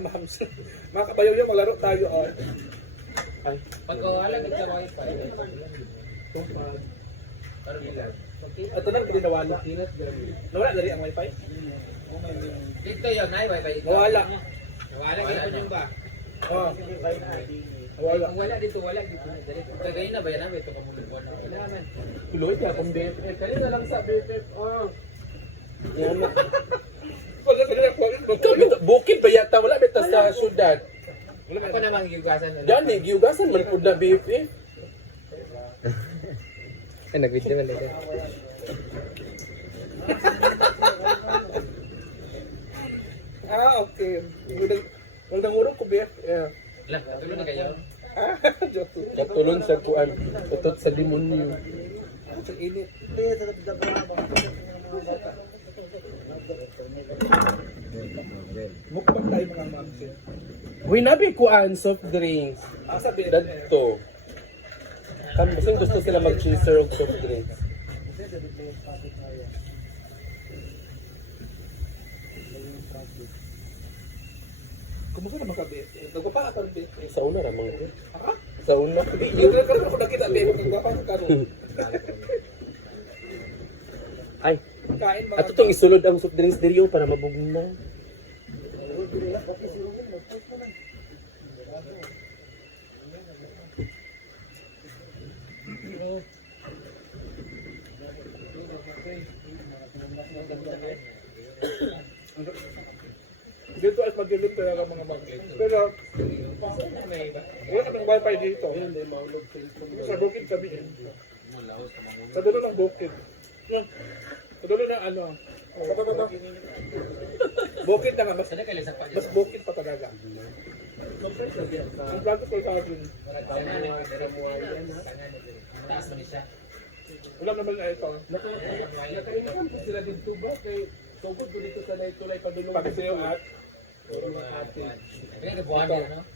ma'ams. Mga kabayaw yung maglaro tayo. Ay. Pag-wala, sa wifi. Ito na, hindi nawala. Nawala na rin ang wifi? Dito yun, ay wifi. Nawala. Nawala, dito nyo ba? Oo. Nawala. Kung wala dito, wala dito. Kagay na ba yan namin? Ito kamulubuan na. Wala naman. Tuloy ka kung BFF. Kaya na lang sa BFF. Bukid ba yata? Wala beta sa syudad. Ako namang giugasan na. Yan eh, giugasan man po na BFF. Ay, nag-video na lang. Okay. Wala nang urong ko BFF. Lang, tuloy na kayo. Katulong sa kuan, utot sa demonyo. Ang init. Mukbang tayo mga mamsi. Uy, nabi kuan, soft drinks. Sabi dadto. Kami gusto sila mag-chaser og soft drinks. Kumusta naman ka, Beth? Nagpapa ka rin, Beth? Sa una ramang ko. Ha? Sa una. Hindi ka rin ako nakita, Beth. Nagpapa ka rin. Ay, ato itong isulod ang soft drinks diriyo para mabugin na. Dito ay madilim talaga mga mag-click. Pero, wala ka ng wifi dito. Sa bukid kami. Sa dulo ng bukid. Sa dulo ng ano. Bukid na nga. Mas bukid pa talaga. Ang bago ko sa akin. Taas mo ni siya. Wala naman na ito. Nakalimutan po sila dito ba? Kaya tungkol ko dito sa tulay padulong. Pag sa'yo at Kaya nabuhan niya, no?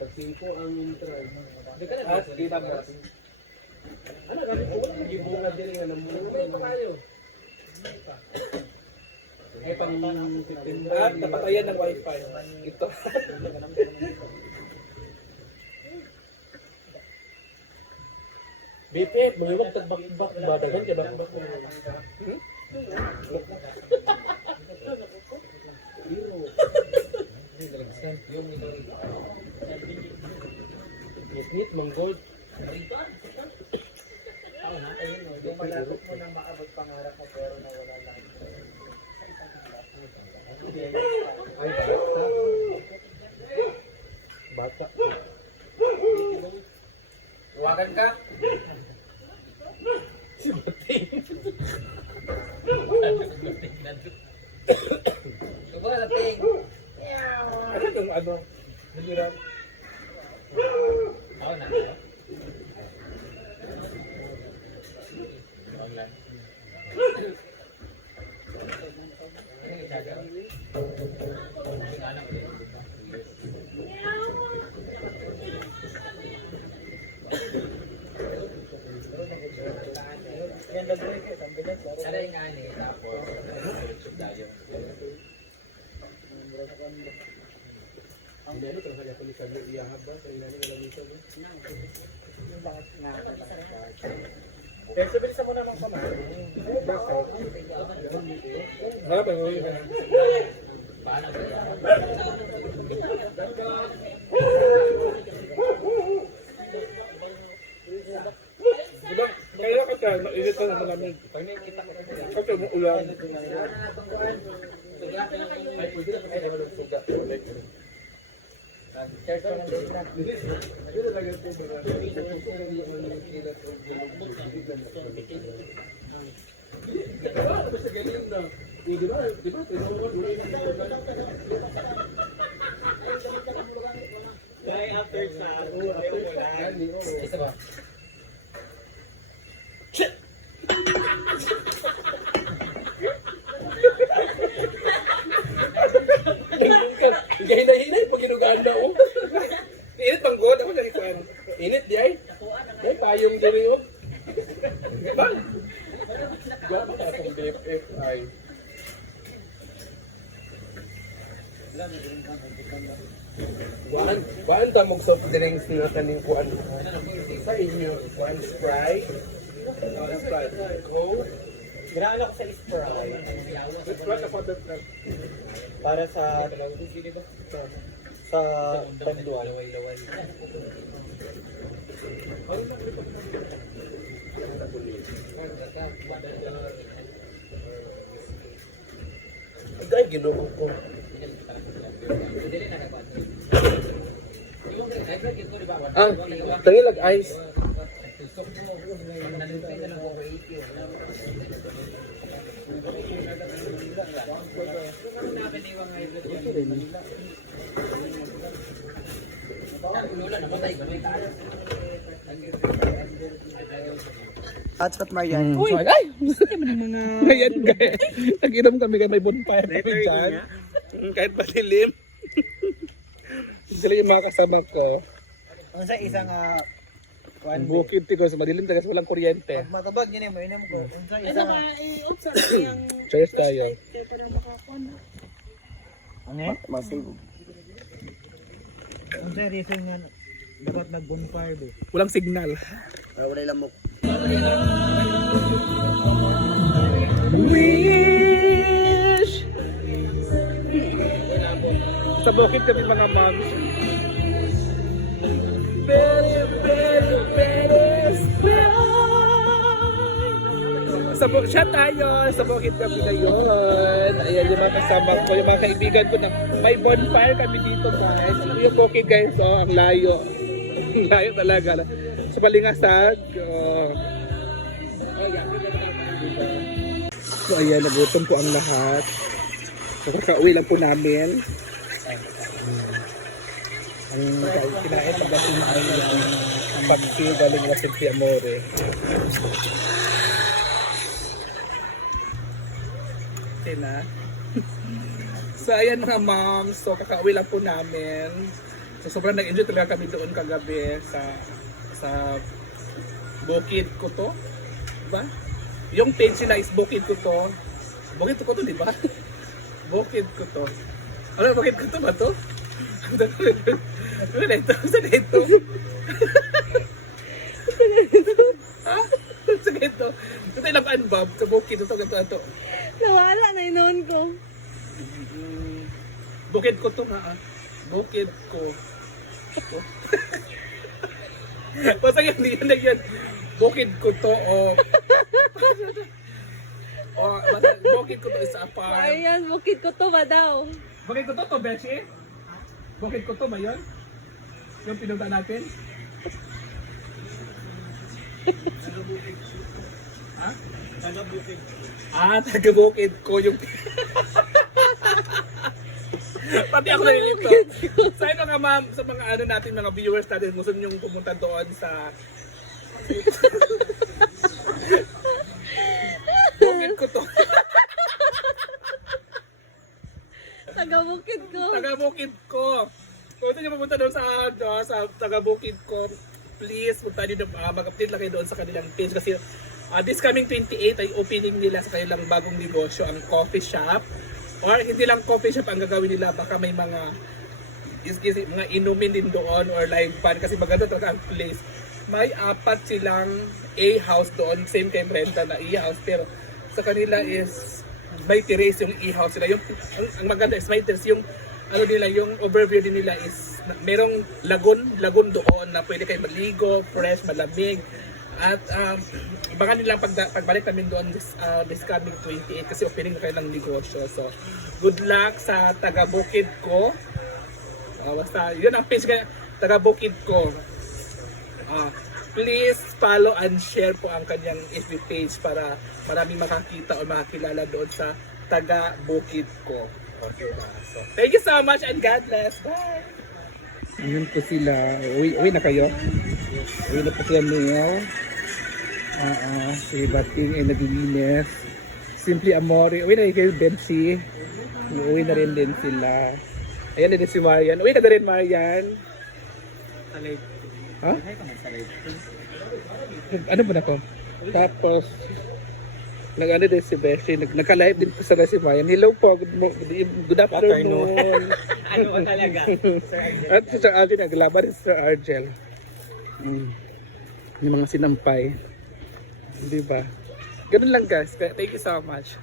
Pag-singko ang intral. At kita mo. Ano ka rin? Wala nang gibunga din nga namunga pa kayo. Ay pang at napatayan ng wifi. Ito. BPF, mangiwag tagbak-bak. Badagan ka bak-bak. Ngit-ngit, manggod. Yung malapit mo nang maabot pangarap mo pero nawala lang. Ay, bata. Huwagan ka. Si Bating. Subo ka sa ting. Ano yung ano? Niliran? Ako na. Online. Ada yang ani tapos tayo. Hindi ano kung kaya palisan mo iyahab ba? Sa ilalim ng lamisan mo? Yung bakit nga. Pero sabi sa mo na lang kamay. Ha? Bangoy na. Paano ba yan? Diba? Kaya kasi mainit na naman namin. Kasi mo ulan. Ay, pwede na kasi naman suga. Church ko ng data. Hindi mo lagay po ba? Basta ganyan na. Di ba? Di ba? Isa ba? Hinay-hinay pag ginugaan na ako. Init bang god? Ako lang ikuan. Init di ay? Ay, payong diri yun. Bang! Gwa pa ka sa BFF ay. Kuan ta mong soft drinks na kaning kuan sa inyo. Kuan Sprite. Sprite. Coke. Ginaan ako sa Sprite. Which one the father plan? Para sa tanduan. Ay, ginubo ko. Ah, tangilag ice. Hotspot Marian. Uy! Ay! Ngayon guys, nag-inom kami may bonfire kami dyan. Kahit madilim. Sila yung mga kasama ko. Ang sa isang Ang bukid tigo sa madilim tagas walang kuryente. matabag yun mo inom ko. Ang sa isang Cheers tayo. ano eh? Ang sa reason nga dapat nag-bonfire do. Walang signal. Wala lamok. Wish! Sa bukid kami mga moms. Very, very, very special. Siya tayo, sa bukid kami ngayon. Ayan yung mga kasama ko, yung mga kaibigan ko na may bonfire kami dito guys. Yung bukid guys, oh, ang layo. Ang layo talaga. Sa Balingasag. So ayan, nagutom po ang lahat. So kakauwi lang po namin. Ang kinain pagdating ay ang pagsi galing na Silvia Amore. Okay na. So ayan mga moms, so kakauwi lang po namin. So sobrang nag-enjoy talaga kami doon kagabi sa bukid ko to. Diba? Yung page nila is bukid ko to. Bukid ko to, di ba? Bukid ko to. Ano, bukid ko to ba to? Ano na ito? Saan ito? Ha? Saan ito? Ito ilang anbab sa bukid ito. Ito. Nawala na inon ko. Bukid ko to nga. Bukid ko. Ito. Basta yun, yun. Bukid ko to basta bukid ko to is a farm. Ayan, bukid ko to ba daw? Bukid ko to Beshi? Bukid ko to ba yun? Yung pinunta natin? Ha? Taga-bukid. Ah, taga-bukid ko yung... Pati ako nalilito. Sa ito nga ma'am, sa mga ano natin, mga viewers natin, gusto nyo pumunta doon sa... Bukid ko to. Taga-bukid ko. Taga-bukid ko. Kung gusto nyo pumunta doon sa taga-bukid ko, please punta nyo mag-update lang kayo doon sa kanilang page kasi this coming 28 ay opening nila sa kanilang bagong negosyo, ang coffee shop. Or hindi lang coffee shop ang gagawin nila, baka may mga mga inumin din doon or live band kasi maganda talaga ang place. May 4 silang A-house doon, same kay Brenda na A-house, pero sa kanila is may terrace yung A-house nila. Yung ang maganda is may terrace, yung ano nila, yung overview din nila is merong lagoon doon na pwede kayo maligo, fresh, malamig. At baka nilang pagbalik namin doon this coming 28 kasi opening na kayo ng negosyo. So, good luck sa taga-bukid ko. Basta, yun ang page kaya, taga-bukid ko. Please follow and share po ang kanyang FB page para maraming makakita o makakilala doon sa taga-bukid ko. Okay ba? So, thank you so much and God bless. Bye! Ayun po sila. Uwi na kayo? Uwi na po sila niyo. Si Bating ay naglilinis. Simply Amore. Uwi na kayo, Bensi. Uwi na rin din sila. Ayan din si Marian. Uwi ka na rin, Marian. Ha? Ano ba na ko? Tapos, Nag-ano din si Beshi, nagka-live din po sa si Mayan. Hello po, good afternoon. Ano ba talaga? At si Sir Argel, naglaban rin si Sir Argel. Yung mga sinampay. Di ba? Ganun lang guys. Thank you so much.